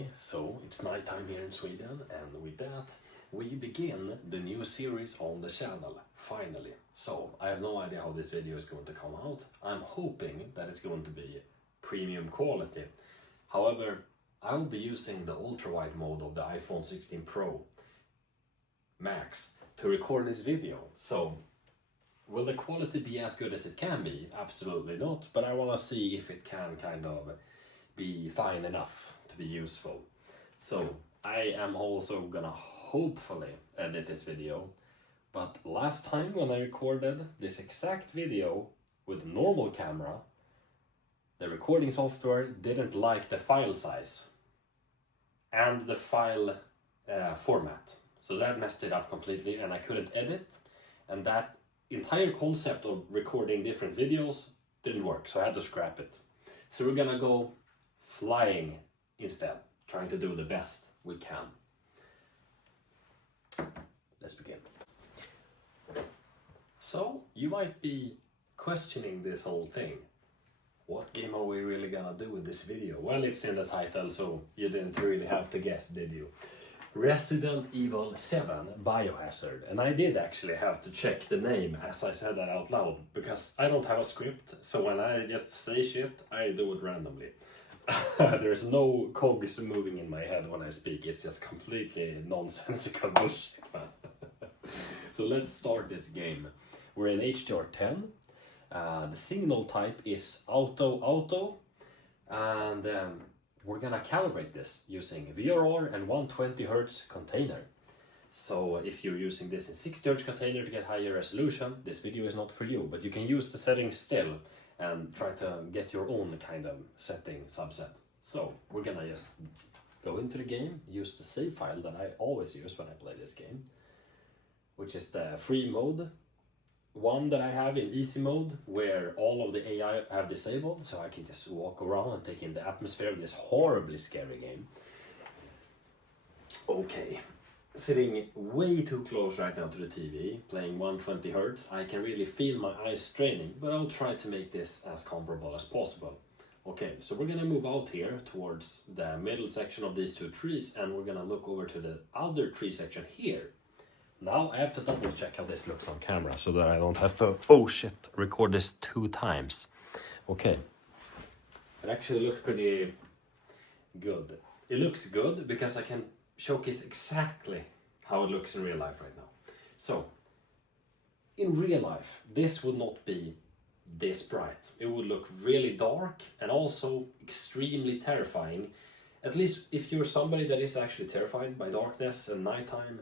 Okay, so it's nighttime here in Sweden, and with that we begin the new series on the channel, finally. So, I have no idea how this video is going to come out. I'm hoping that it's going to be premium quality. However, I will be using the ultra-wide mode of the iPhone 16 Pro Max to record this video. So, will the quality be as good as it can be? Absolutely not, but I want to see if it can kind of be fine enough to be useful. So, I am also gonna hopefully edit this video, but last time when I recorded this exact video with a normal camera, the recording software didn't like the file size and the file format. So that messed it up completely and I couldn't edit, and that entire concept of recording different videos didn't work, so I had to scrap it. So we're gonna go flying instead, trying to do the best we can. Let's begin. So, you might be questioning this whole thing. What game are we really gonna do in this video? Well, it's in the title, so you didn't really have to guess, did you? Resident Evil 7 Biohazard. And I did actually have to check the name as I said that out loud, because I don't have a script, so when I just say shit, I do it randomly. There's no cogs moving in my head when I speak, it's just completely nonsensical bullshit, man. So let's start this game. We're in HDR 10. The signal type is auto, and we're gonna calibrate this using VRR and 120 Hz container. So if you're using this in 60 Hz container to get higher resolution, this video is not for you, but you can use the settings still and try to get your own kind of setting subset. So we're gonna just go into the game, use the save file that I always use when I play this game, which is the free mode, one that I have in easy mode, where all of the AI have disabled, so I can just walk around and take in the atmosphere of this horribly scary game. Okay, sitting way too close right now to the TV, playing 120 Hz, I can really feel my eyes straining, but I'll try to make this as comparable as possible. Okay, so we're gonna move out here towards the middle section of these two trees, and we're gonna look over to the other tree section here. Now I have to double check how this looks on camera so that I don't have to, oh shit, record this 2 times. Okay, it actually looks pretty good. It looks good because I can showcase exactly how it looks in real life right now. So, in real life, this would not be this bright. It would look really dark and also extremely terrifying. At least if you're somebody that is actually terrified by darkness and nighttime,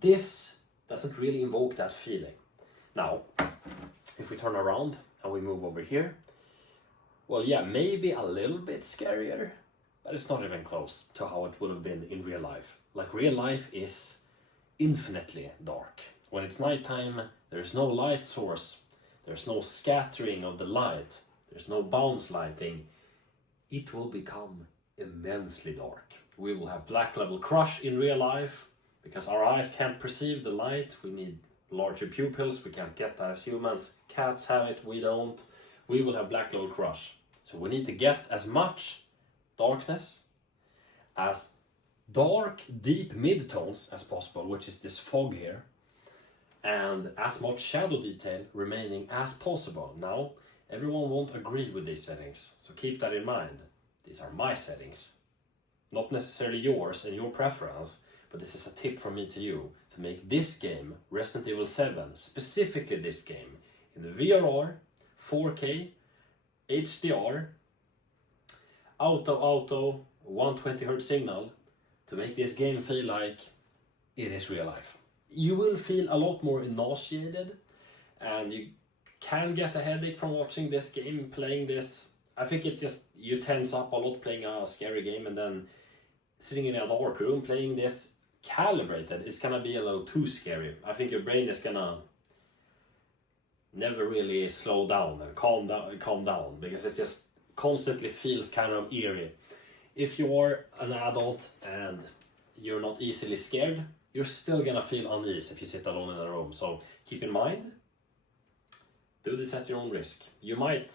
this doesn't really invoke that feeling. Now, if we turn around and we move over here, well, yeah, maybe a little bit scarier, but it's not even close to how it would have been in real life. Like, real life is infinitely dark. When it's nighttime, there's no light source, there's no scattering of the light, there's no bounce lighting. It will become immensely dark. We will have black level crush in real life, because our eyes can't perceive the light. We need larger pupils, we can't get that as humans. Cats have it, we don't. We will have black level crush. So we need to get as much darkness, as dark, deep midtones as possible, which is this fog here, and as much shadow detail remaining as possible. Now, everyone won't agree with these settings, so keep that in mind. These are my settings, not necessarily yours and your preference, but this is a tip from me to you to make this game, Resident Evil 7, specifically this game, in VRR, 4K, HDR, auto, 120 Hz signal, to make this game feel like it is real life. You will feel a lot more nauseated, and you can get a headache from watching this game, playing this. I think it's just, you tense up a lot playing a scary game, and then sitting in a dark room playing this calibrated is gonna be a little too scary. I think your brain is gonna never really slow down and calm down, because it just constantly feels kind of eerie. If you're an adult and you're not easily scared, you're still gonna feel unease if you sit alone in a room. So keep in mind, do this at your own risk. You might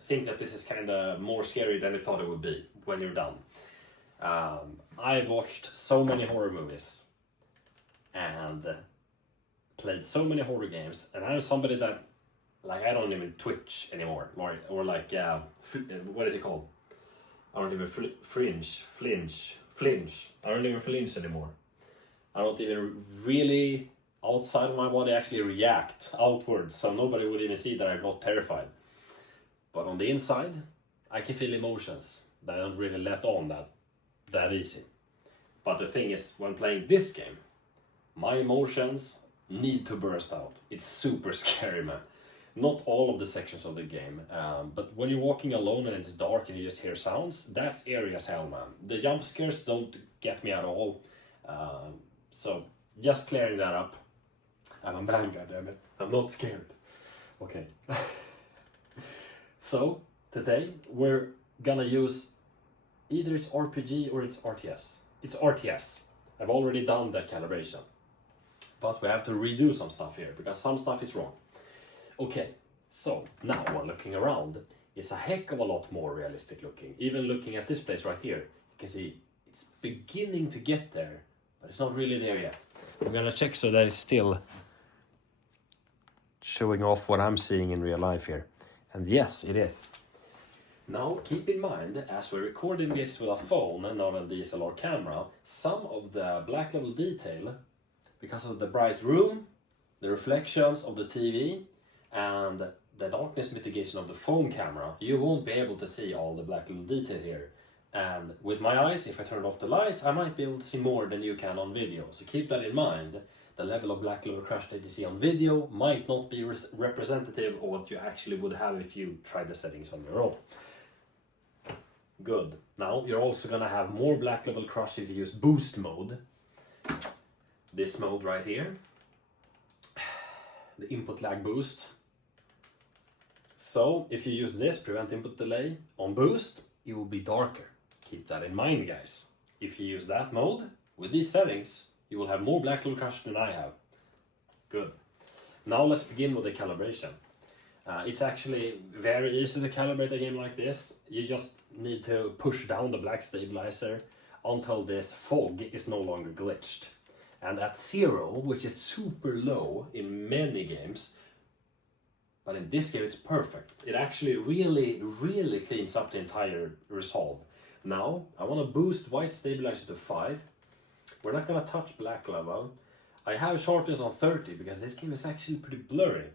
think that this is kind of more scary than you thought it would be when you're done. I've watched so many horror movies and played so many horror games, and I'm somebody that, like, I don't even twitch anymore, or like, what is it called? I don't even flinch. I don't even flinch anymore. I don't even really, outside of my body, actually react outwards, so nobody would even see that I got terrified. But on the inside, I can feel emotions that I don't really let on that easy. But the thing is, when playing this game, my emotions need to burst out. It's super scary, man. Not all of the sections of the game, but when you're walking alone and it's dark and you just hear sounds, that's eerie as hell, man. The jump scares don't get me at all. So just clearing that up. I'm a man, goddammit. I'm not scared. Okay. So today we're gonna use either it's RPG or it's RTS. It's RTS. I've already done that calibration, but we have to redo some stuff here because some stuff is wrong. Okay, so now when looking around, it's a heck of a lot more realistic looking. Even looking at this place right here, you can see it's beginning to get there, but it's not really there yet. I'm gonna check so that it's still showing off what I'm seeing in real life here. And yes, it is. Now keep in mind, as we're recording this with a phone and not a DSLR camera, some of the black level detail, because of the bright room, the reflections of the TV, and the darkness mitigation of the phone camera, you won't be able to see all the black little detail here. And with my eyes, if I turn off the lights, I might be able to see more than you can on video. So keep that in mind. The level of black little crush that you see on video might not be representative of what you actually would have if you tried the settings on your own. Good. Now you're also gonna have more black level crush if you use boost mode. This mode right here. The input lag boost. So if you use this, prevent input delay, on boost, it will be darker. Keep that in mind, guys. If you use that mode, with these settings, you will have more black little crush than I have. Good. Now let's begin with the calibration. It's actually very easy to calibrate a game like this. You just need to push down the black stabilizer until this fog is no longer glitched. And at 0, which is super low in many games, but in this game it's perfect. It actually really cleans up the entire resolve. Now I want to boost white stabilizer to 5. We're not going to touch black level. I have sharpness on 30 because this game is actually pretty blurry.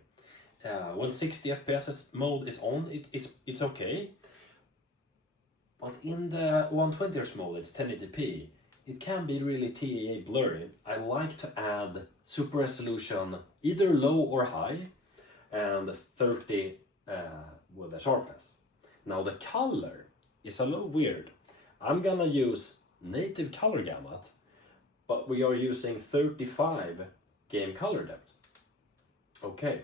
When 60 FPS mode is on, it's okay. But in the 120Hz mode, it's 1080p. It can be really TAA blurry. I like to add super resolution, either low or high, and 30 with the sharpness. Now the color is a little weird. I'm gonna use native color gamut, but we are using 35 game color depth. Okay,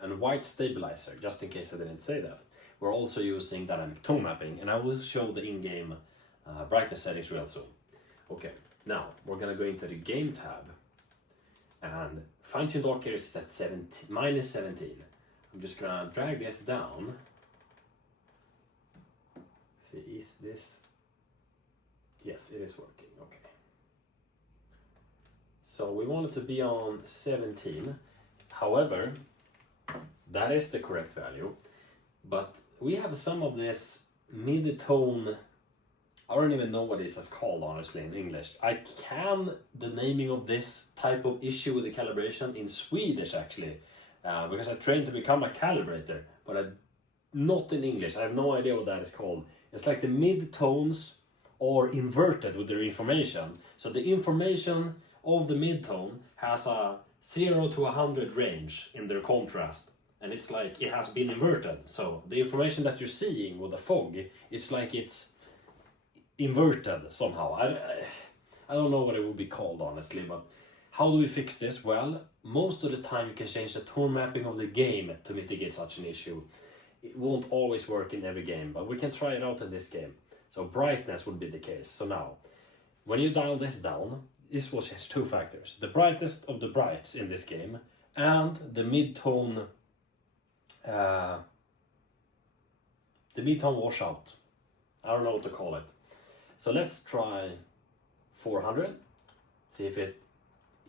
and white stabilizer, just in case I didn't say that. We're also using dynamic tone mapping, and I will show the in-game brightness settings real soon. Okay, now we're gonna go into the game tab, and fine-tune dark here is at -17. I'm just gonna drag this down. See, is this? Yes, it is working. Okay. So we want it to be on 17. However, that is the correct value, but we have some of this mid-tone. I don't even know what this is called, honestly, in English. I can the naming of this type of issue with the calibration in Swedish, actually, because I trained to become a calibrator, but not in English. I have no idea what that is called. It's like the mid-tones are inverted with their information. So the information of the mid-tone has a 0 to 100 range in their contrast. And it's like it has been inverted. So the information that you're seeing with the fog, it's like it's inverted somehow. I don't know what it would be called, honestly, but how do we fix this? Well, most of the time you can change the tone mapping of the game to mitigate such an issue. It won't always work in every game, but we can try it out in this game. So brightness would be the case. So now, when you dial this down, this will change 2 factors. The brightest of the brights in this game and the mid-tone washout. I don't know what to call it. So let's try 400. See if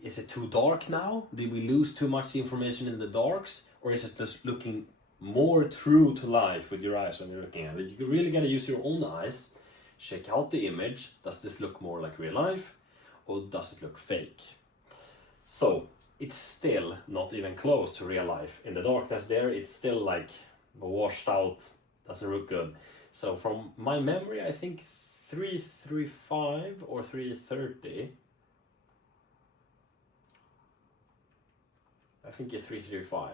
is it too dark now? Did we lose too much information in the darks? Or is it just looking more true to life with your eyes when you're looking at it? You really gotta use your own eyes. Check out the image. Does this look more like real life? Or does it look fake? So it's still not even close to real life. In the darkness there, it's still like washed out, doesn't look good. So from my memory, I think 335 or 330. I think it's 335.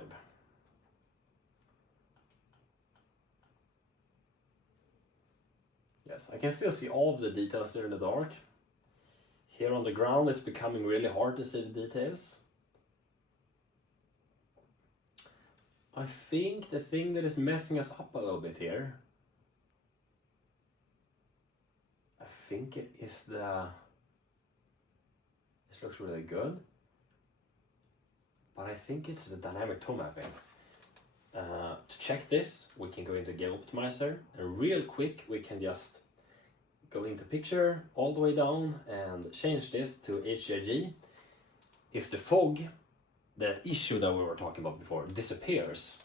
Yes, I can still see all of the details there in the dark. Here on the ground, it's becoming really hard to see the details. I think the thing that is messing us up a little bit here, I think it is this looks really good, but I think it's the dynamic tone mapping. To check this, we can go into Game Optimizer, and real quick we can just go into picture all the way down and change this to HDR. If the fog, that issue that we were talking about before, disappears,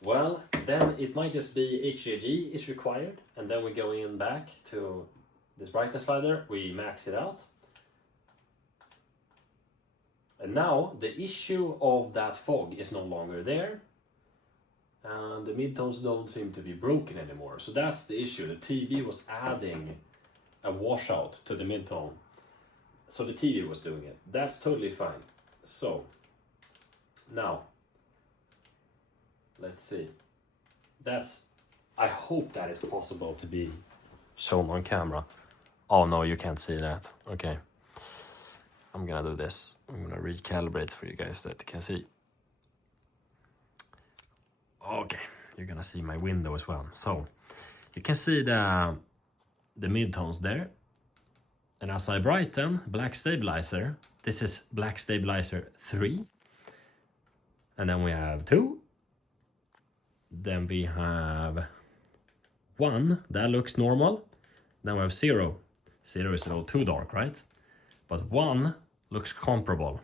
well, then it might just be HDR is required, and then we go in back to this brightness slider, we max it out. And now the issue of that fog is no longer there, and the midtones don't seem to be broken anymore. So that's the issue. The TV was adding a washout to the midtone. So the TV was doing it. That's totally fine. So now let's see. I hope that is possible to be shown on camera. Oh no, you can't see that. Okay. I'm gonna do this. I'm gonna recalibrate for you guys that you can see. Okay, you're gonna see my window as well. So you can see the midtones there. And as I brighten black stabilizer, this is black stabilizer 3. And then we have 2. Then we have 1, that looks normal. Then we have 0. 0 is a little too dark, right? But 1 looks comparable.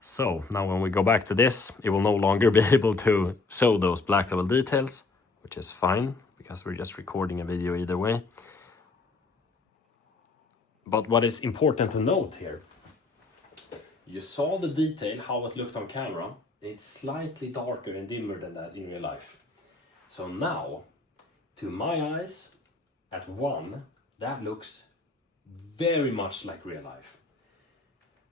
So now when we go back to this, it will no longer be able to show those black level details, which is fine because we're just recording a video either way. But what is important to note here, you saw the detail, how it looked on camera. It's slightly darker and dimmer than that in real life. So now, to my eyes, at 1, that looks very much like real life.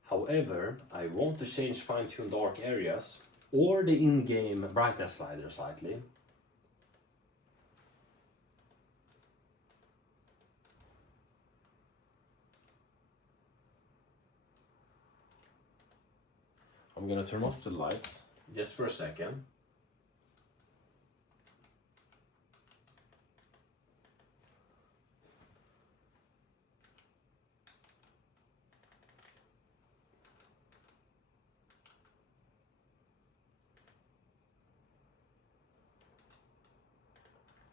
However, I want to change fine-tune dark areas or the in-game brightness slider slightly. I'm gonna turn off the lights just for a second.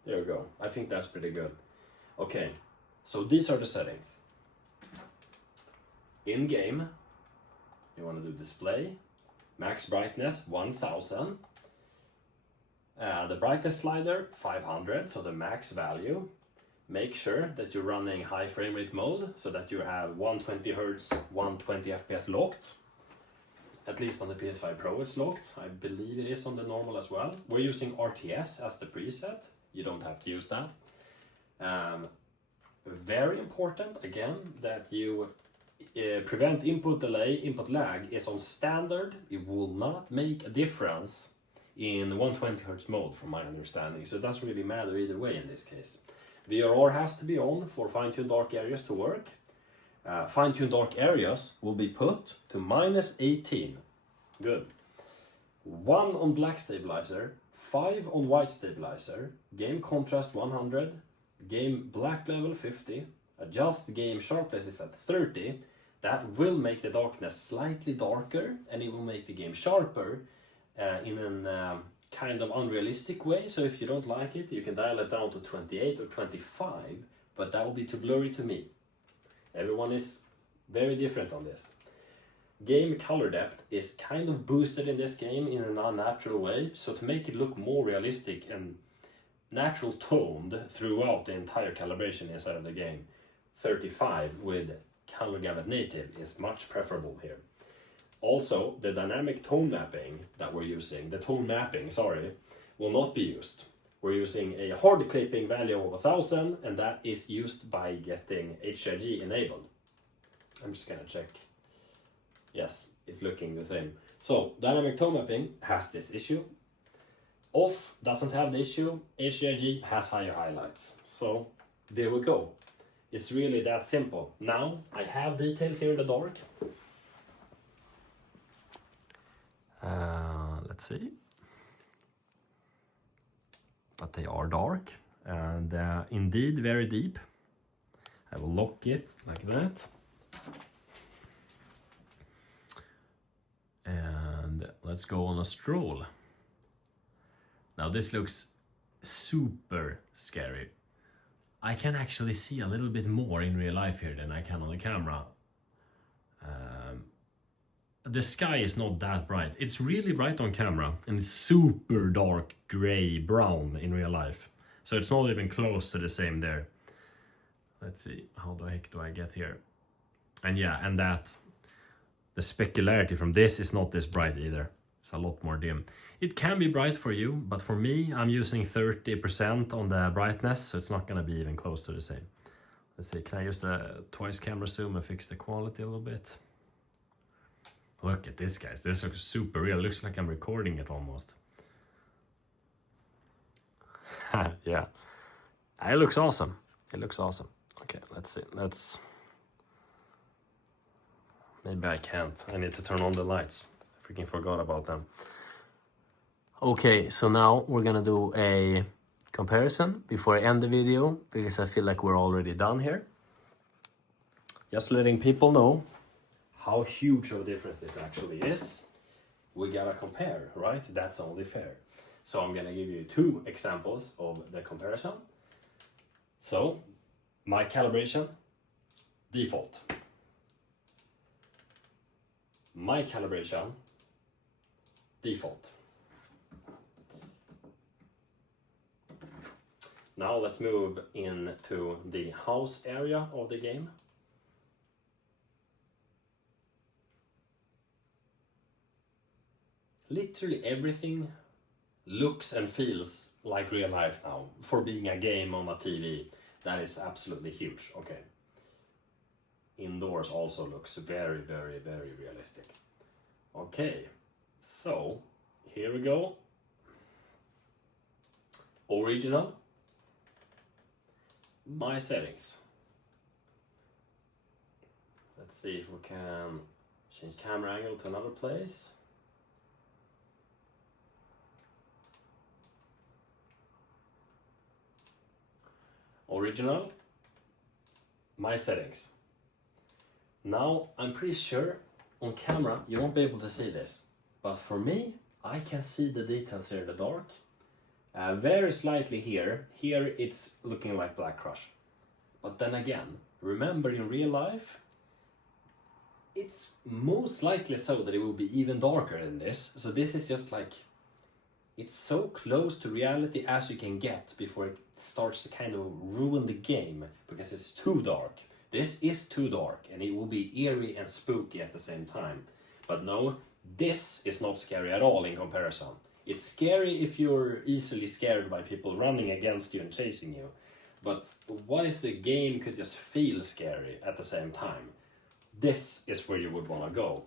There we go. I think that's pretty good. Okay, so these are the settings. In game, you want to do display, max brightness 1000, the brightness slider 500, so the max value. Make sure that you're running high frame rate mode so that you have 120 Hz, 120 FPS locked. At least on the PS5 Pro it's locked. I believe it is on the normal as well. We're using RTS as the preset. You don't have to use that. Very important, again, that you prevent input delay, input lag is on standard. It will not make a difference in 120 Hz mode from my understanding. So it doesn't really matter either way in this case. VRR has to be on for fine-tuned dark areas to work. Fine-tuned dark areas will be put to -18. Good. 1 on black stabilizer, 5 on white stabilizer, game contrast 100, game black level 50, adjust game sharpness is at 30. That will make the darkness slightly darker and it will make the game sharper in a kind of unrealistic way. So if you don't like it, you can dial it down to 28 or 25, but that will be too blurry to me. Everyone is very different on this. Game color depth is kind of boosted in this game in an unnatural way, so to make it look more realistic and natural toned throughout the entire calibration inside of the game, 35 with color gamut native is much preferable here. Also, the dynamic tone mapping that we're using, will not be used. We're using a hard clipping value of 1000, and that is used by getting HDR enabled. I'm just gonna check. Yes, it's looking the same. So, dynamic tone mapping has this issue. Off doesn't have the issue. HDR has higher highlights. So, there we go. It's really that simple. Now, I have details here in the dark. Let's see. But they are dark and indeed very deep. I will lock it like that. And let's go on a stroll. Now this looks super scary. I can actually see a little bit more in real life here than I can on the camera. The sky is not that bright. It's really bright on camera and it's super dark gray brown in real life. So it's not even close to the same there. Let's see, how the heck do I get here? And yeah, and that the specularity from this is not this bright either. It's a lot more dim. It can be bright for you, but for me, I'm using 30% on the brightness, so it's not gonna be even close to the same. Let's see, can I use the twice camera zoom and fix the quality a little bit? Look at this, guys. This looks super real. Looks like I'm recording it almost. Yeah. It looks awesome. It looks awesome. Okay, let's see. Maybe I can't. I need to turn on the lights. I freaking forgot about them. Okay, so now we're gonna do a comparison before I end the video, because I feel like we're already done here. Just letting people know how huge of a difference this actually is. We gotta compare, right? That's only fair. So I'm gonna give you 2 examples of the comparison. So, my calibration, default. My calibration, default. Now let's move into the house area of the game. Literally everything looks and feels like real life now. For being a game on a TV, that is absolutely huge. Okay. Indoors also looks very, very, very realistic. Okay, so here we go. Original. My settings. Let's see if we can change camera angle to another place. Original, my settings. Now, I'm pretty sure on camera you won't be able to see this, but for me, I can see the details here in the dark. Very slightly here. Here it's looking like Black Crush. But then again, remember in real life, it's most likely so that it will be even darker than this. So this is just like, it's so close to reality as you can get before it starts to kind of ruin the game, because it's too dark. This is too dark and it will be eerie and spooky at the same time. But no, this is not scary at all in comparison. It's scary if you're easily scared by people running against you and chasing you. But what if the game could just feel scary at the same time? This is where you would want to go.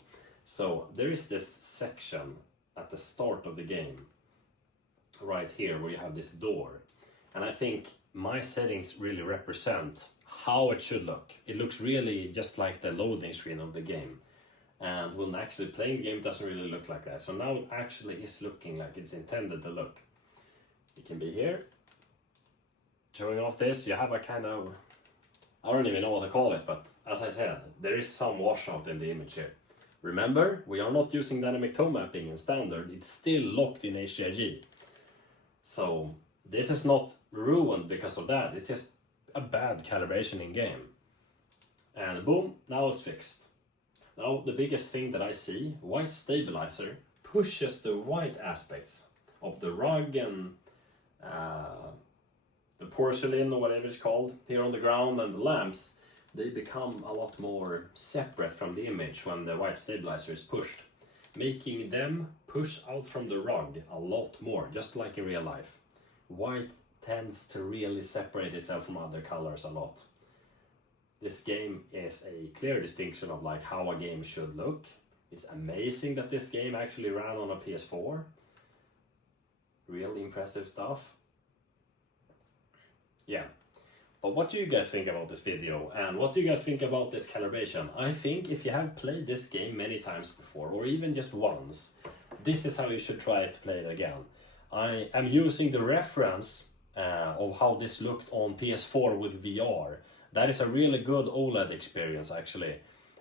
So there is this section at the start of the game, right here, where you have this door. And I think my settings really represent how it should look. It looks really just like the loading screen of the game. And when actually playing the game, it doesn't really look like that. So now it actually is looking like it's intended to look. It can be here. Showing off this, you have a kind of, I don't even know what to call it, but as I said, there is some washout in the image here. Remember, we are not using dynamic tone mapping in standard, it's still locked in HDR. So this is not ruined because of that, it's just a bad calibration in game. And boom, now it's fixed. Now the biggest thing that I see, white stabilizer pushes the white aspects of the rug and the porcelain or whatever it's called here on the ground, and the lamps, they become a lot more separate from the image when the white stabilizer is pushed, making them push out from the rug a lot more, just like in real life. White tends to really separate itself from other colors a lot. This game is a clear distinction of like how a game should look. It's amazing that this game actually ran on a PS4. Really impressive stuff. Yeah. But what do you guys think about this video, and what do you guys think about this calibration? I think if you have played this game many times before, or even just once, this is how you should try to play it again. I am using the reference of how this looked on PS4 with VR. That is a really good OLED experience actually.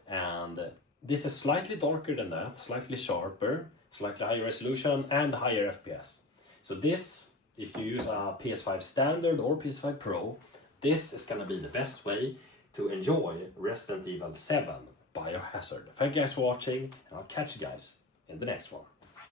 And this is slightly darker than that, slightly sharper, slightly higher resolution and higher FPS. So this, if you use a PS5 Standard or PS5 Pro, this is gonna be the best way to enjoy Resident Evil 7 Biohazard. Thank you guys for watching, and I'll catch you guys in the next one.